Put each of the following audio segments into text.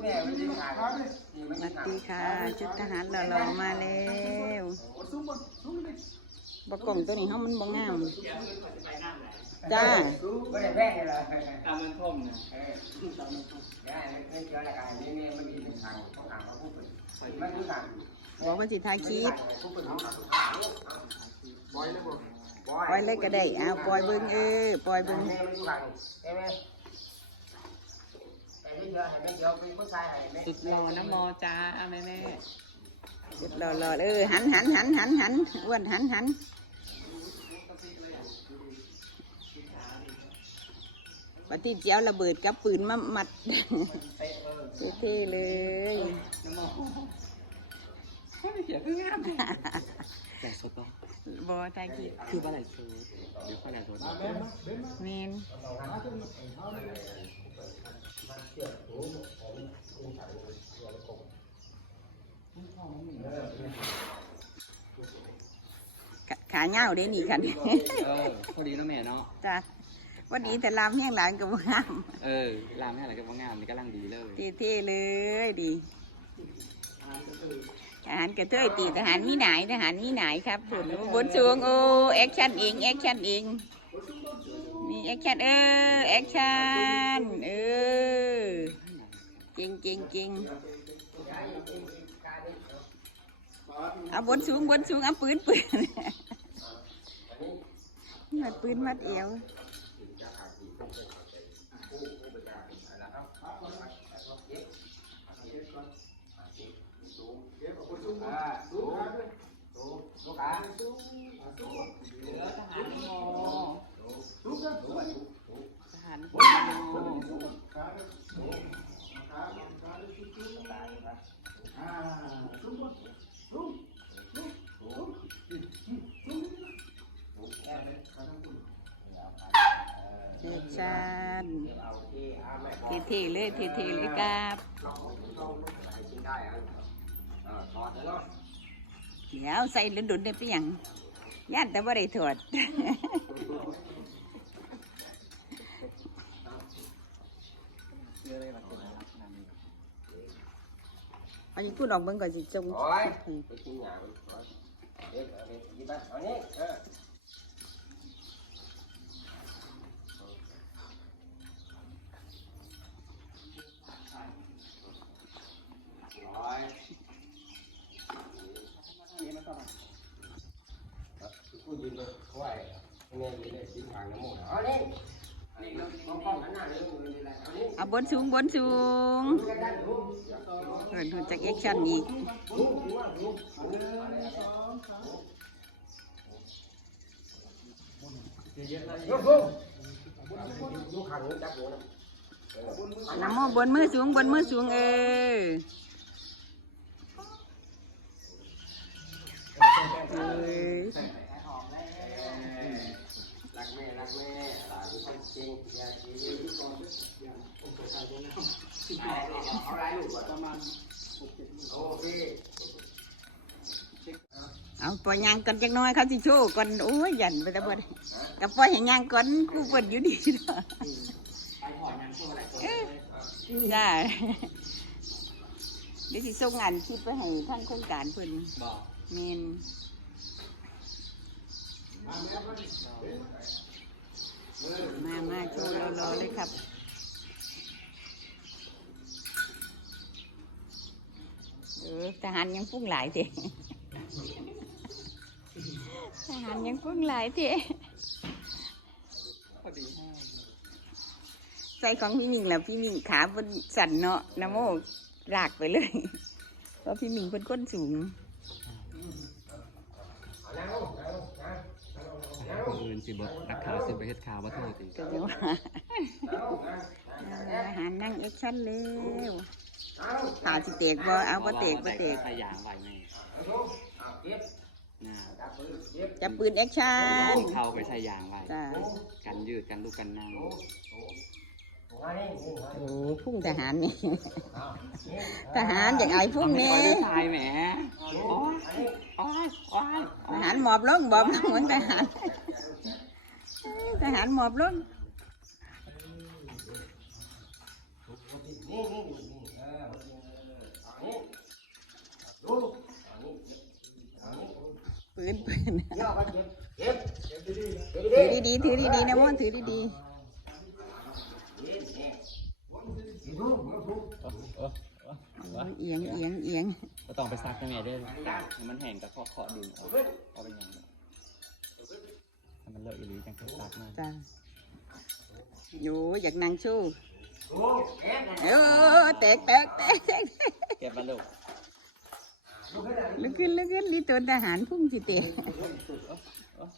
สวัสดีค่ะชุดทหารหล่อๆมาแล้วบกล่องตัวนี้เฮามันบ่งามจ้าไม่ได้แพงเลยตามมันท่มนะเออได้ไม่เกี่ยวอะไรกันนี่นี่มันมีเป็นทางของทางเขาพูดมันคือทางบอกว่าสิถ่ายคลิปพูดเป็นทางบอยเลยบ่ปล่อยเลยก็ได้เอาปล่อยเบิ่งเออปล่อยเบิ่เบิ่ง ง แม่มันอยู่ทาง ใช่ไหมแต่ไม่เยอะไม่เยอะเป็นผู้ชายไม่สุดหล่อนะโมจ้าแม่แม่ชุดหล่อๆเออหันหันหันหันหันอ้วนหันหันปฏิเจียวระเบิดกับปืนมามัดเท่ๆเลยนะโมเฮ้ยเขียนคืองามแต่สดปะ บอถ่ายคลิปคือปลาไหลสดเดี๋ยวปลาไหลสดเมนขาขาเงาวเด้นี่คันเออพอดีเนาะแม่เนาะจ้ะวันนี้แต่ลามแห้งหลานกับงาม เออรามแม่อะไรก็ว่างามนี่กำลังดีเลยเท่ๆเลยดีทหารกระเทยตีทหารมีไหนายทหารมีไหนายครับผลบนสูงโอ้แอคชั่นเองแอคชั่นเองนี่แอคชั่นเออแอคชั่นเออเก่งเก่งเก่งเอาบนสูงบนสูงเอาปืนปืนนี่มัดปืนมัดเอว ลูกค้าทหารโมทหารโมแอคชั่นเท่ๆเลยเท่ๆเลยครับ เดี๋ยวใส่ดุนๆได้ไปหยังย่านแต่ว่าได้ถอดเชื่อเลยว่าเป็นลักษณะนี้เอาอีกพูดออกเบิ่งก่อนสิจงโอ้ยไปกินหยาเด็กเด็กกินไปเอานี้เออ ยืนเลยไหวเนี่ยมีเลยชิ้นทางน้ำมูกเอาเลยเอานี่เอาบนสูงบนสูงดูกันได้ดูเพิ่นเพิ่นจักแอคชั่นอีกน้ำมอบนมือสูงบนมือสูงเออเอ้ย รักแม่รักแม่หลาน เป็นคนจริงอย่าดีเอาไรลูกประมาณโอเคเอาปล่อยยางก่อนจักหน้อยเขาสิโชว์ก่อนโอ้ยยันไปแต่บ่ได้กับปล่อยให้ยางก่อนกูเปิดอยู่ดีเนาะไปถอดงานพวกอะไรสดเอ้ยได้เดี๋ยวสิส่งงานคลิปไปให้ท่านโครงการเพิ่นบอกเมน มามาโชว์รอๆเลยครับ เออทหารยังฟุ้งหลายเถอะทหารยังฟุ้งหลายเถอะพอดีใส่ของพี่หมิงแล้วพี่หมิงขาบนสั่นเนาะนะโมลากไปเลย เพราะพี่หมิงเป็นคนสูง คนอื่นสิบนักข่าวสิไปเฮ็ดข่าวว่าโทษตีก็จะว่าอาหารนั่งแอคชั่นเร็วขาสิเตกบ่เอาบ่เตกบ่เตกใส่ยางไว้แม่เก็บน่าจับปืนเก็บจะปืนแอคชั่นเข้าไปใส่ยางไว้จ้ากันยืดกันลูกกันนั่งอันนี้นี่ พุ่งทหารนี่ ทหารอยากไอ้พุ่งนี่ตายแหมทหารหมอบลงหมอบลเหมือนทหารทหารหมอบลงปืนปืนถือดีๆถือดีดีนะม่อนถือดีดี เอียงเอียงเอียงก็ต้องไปซักยังไงด้วยให้มันแห้งก็เคาะเคาะดึงออกเอาไปยังไงให้มันเลอะอีหลีจังคือซักมากจ้าโอ้ยอยากนั่งชู้เอ๊ะเอแตกแตกแตกแตกเก็บมาลูกลุกขึ้นลุกขึ้นลีตัวทหารพุ่งสิเตะ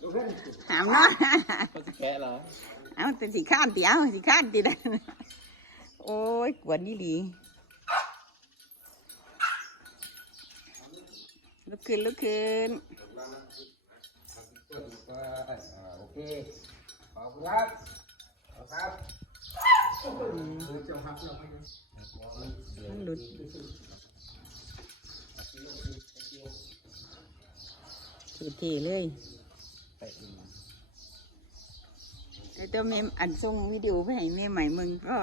ดูขึ้นหามเนาะก็จะแกะเหรอเอาแต่สิข้านตีเอาสิข้านตีได้ โอ้ยกวนนี่ดีลุกขึ้นลุกขึ้นโอเคขอบคุณครับขอบครับมันหลุดสุดทีเลย ไปอีก แต่ตัวเมมอันส่งวิดีโอไปให้แม่ใหม่มึงก็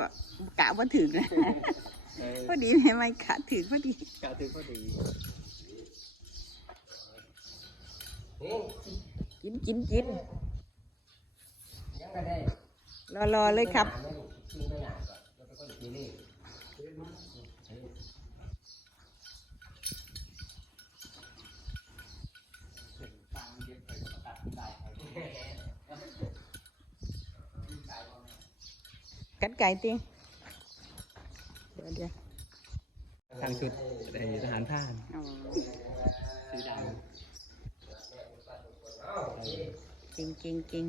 กะว่าถึงนะเออพอดีแม่ใหม่กะถึงพอดีกะถือพอดีนี่กินกินกินยังก็ได้รอรอเลยครับ กินไปหนาก่อนแล้วก็กินนี่กัดไก่ตีเดี๋ยวเดี๋ยวทางชุดไอ้ทหารผ่านอ๋อสีดำ เก่งเก่งเก่ง